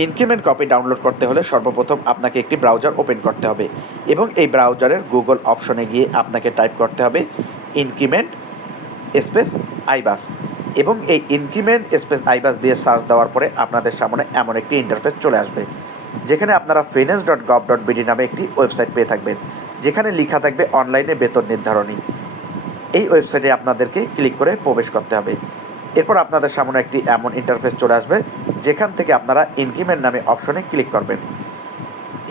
Increment copy download করতে হলে সর্বপ্রথম আপনাকে একটি ব্রাউজার ওপেন করতে হবে এবং এই ব্রাউজারের গুগল অপশনে গিয়ে আপনাকে টাইপ করতে হবে ইনক্রিমেন্ট স্পেস আইবাস এবং এই ইনক্রিমেন্ট স্পেস আইবাস দিয়ে সার্চ দেওয়ার পরে আপনাদের সামনে এমন একটি ইন্টারফেস চলে আসবে, যেখানে আপনারা finance dot gov dot BD নামে একটি ওয়েবসাইট পেয়ে থাকবেন, যেখানে লেখা থাকবে অনলাইনে বেতন নির্ধারণী। এই ওয়েবসাইটে আপনাদেরকে ক্লিক করে প্রবেশ করতে হবে। এরপর আপনাদের সামনে একটি এমন ইন্টারফেস চলে আসবে, যেখান থেকে আপনারা ইনক্রিমেন্ট নামে অপশনে ক্লিক করবেন।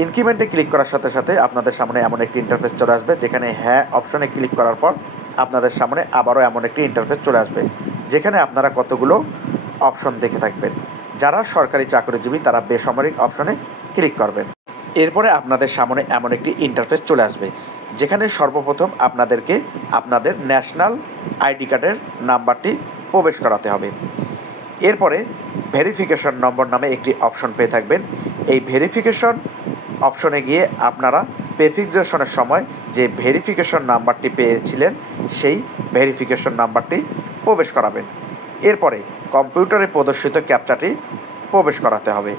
ইনক্রিমেন্টে ক্লিক করার সাথে সাথে আপনাদের সামনে এমন একটি ইন্টারফেস চলে আসবে, যেখানে হ্যাঁ অপশনে ক্লিক করার পর আপনাদের সামনে আবারও এমন একটি ইন্টারফেস চলে আসবে, যেখানে আপনারা কতগুলো অপশন দেখে থাকবেন। যারা সরকারি চাকরিজীবী, তারা বেসামরিক অপশনে ক্লিক করবেন। এরপরে আপনাদের সামনে এমন একটি ইন্টারফেস চলে আসবে, যেখানে সর্বপ্রথম আপনাদেরকে আপনাদের ন্যাশনাল আইডি কার্ডের নাম্বারটি প্রবেশ করাতে হবে। এরপরে ভেরিফিকেশন নম্বর নামে একটি অপশন পেয়ে থাকবেন। এই ভেরিফিকেশন অপশনে গিয়ে আপনারা ভেরিফিকেশনের সময় যে ভেরিফিকেশন নাম্বারটি পেয়েছিলেন, সেই ভেরিফিকেশন নাম্বারটি প্রবেশ করাবেন। এরপরে কম্পিউটারে প্রদর্শিত ক্যাপচাটি প্রবেশ করাতে হবে।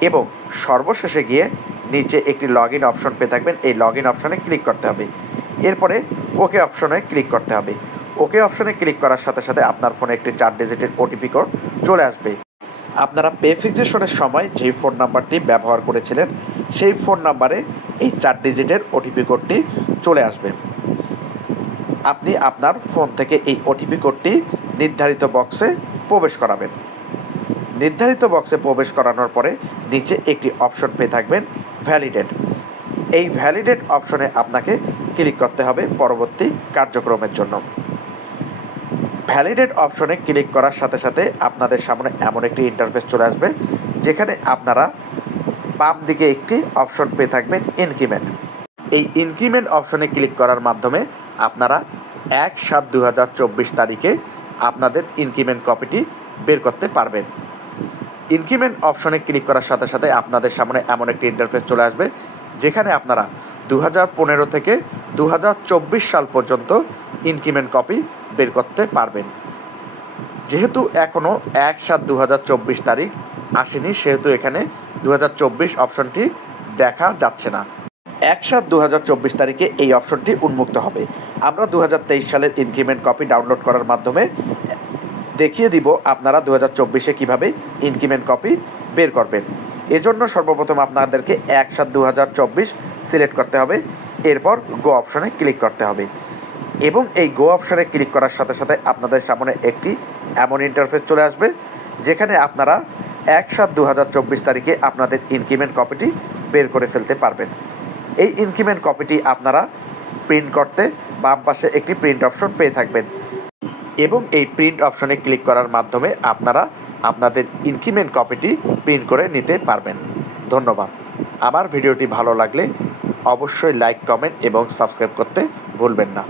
এবং সর্বশেষে গিয়ে নিচে একটি লগ ইন অপশন পেয়ে থাকবেন। এই লগ ইন অপশনে ক্লিক করতে হবে। এরপরে ওকে অপশনে ক্লিক করতে হবে। ওকে অপশনে ক্লিক করার সাথে সাথে আপনার ফোনে একটি চার ডিজিটের ওটিপি কোড চলে আসবে। আপনারা পে ফিক্সেশনের সময় যেই ফোন নাম্বারটি ব্যবহার করেছিলেন, সেই ফোন নাম্বারে এই চার ডিজিটের ওটিপি কোডটি চলে আসবে। আপনি আপনার ফোন থেকে এই ওটিপি কোডটি নির্ধারিত বক্সে প্রবেশ করাবেন। নির্ধারিত বক্সে প্রবেশ করানোর পরে নিচে একটি অপশন পেয়ে থাকবেন ভ্যালিডেট এই ভ্যালিডেট অপশনে আপনাকে ক্লিক করতে হবে পরবর্তী কার্যক্রমের জন্য। ভ্যালিডেট অপশনে ক্লিক করার সাথে সাথে আপনাদের সামনে এমন একটি ইন্টারফেস চলে আসবে, যেখানে আপনারা বাম দিকে একটি অপশন পেয়ে থাকবেন ইনক্রিমেন্ট এই ইনক্রিমেন্ট অপশনে ক্লিক করার মাধ্যমে আপনারা এক সাত দু তারিখে আপনাদের ইনক্রিমেন্ট কপিটি বের করতে পারবেন। ইনক্রিমেন্ট অপশনে ক্লিক করার সাথে সাথে আপনাদের সামনে এমন একটি ইন্টারফেস চলে আসবে, যেখানে আপনারা দু থেকে দু হাজার চব্বিশ সাল পর্যন্ত ইনক্রিমেন্ট কপি বের করতে পারবেন। যেহেতু এখনও এক সাত দু তারিখ আসেনি, সেহেতু এখানে দু হাজার চব্বিশ অপশনটি দেখা যাচ্ছে না। এক সাত দু তারিখে এই অপশনটি উন্মুক্ত হবে। আমরা দু হাজার তেইশ সালের ইনক্রিমেন্ট কপি ডাউনলোড করার মাধ্যমে দেখিয়ে দিব আপনারা দু হাজার চব্বিশে কীভাবে ইনক্রিমেন্ট কপি বের করবেন। এজন্য সর্বপ্রথম আপনাদেরকে এক সাত দু সিলেক্ট করতে হবে। এরপর গো অপশনে ক্লিক করতে হবে। এবং এই গো অপশানে ক্লিক করার সাথে সাথে আপনাদের সামনে একটি এমন ইন্টারফেস চলে আসবে, যেখানে আপনারা এক সাত দু তারিখে আপনাদের ইনক্রিমেন্ট কপিটি বের করে ফেলতে পারবেন। এই ইনক্রিমেন্ট কপিটি আপনারা প্রিন্ট করতে বাম পাশে একটি প্রিন্ট অপশন পেয়ে থাকবেন এবং এই প্রিন্ট অপশনে ক্লিক করার মাধ্যমে আপনারা আপনাদের ইনক্রিমেন্ট কপিটি প্রিন্ট করে নিতে পারবেন। ধন্যবাদ। আমার ভিডিওটি ভালো লাগলে অবশ্যই লাইক কমেন্ট এবং সাবস্ক্রাইব করতে ভুলবেন না।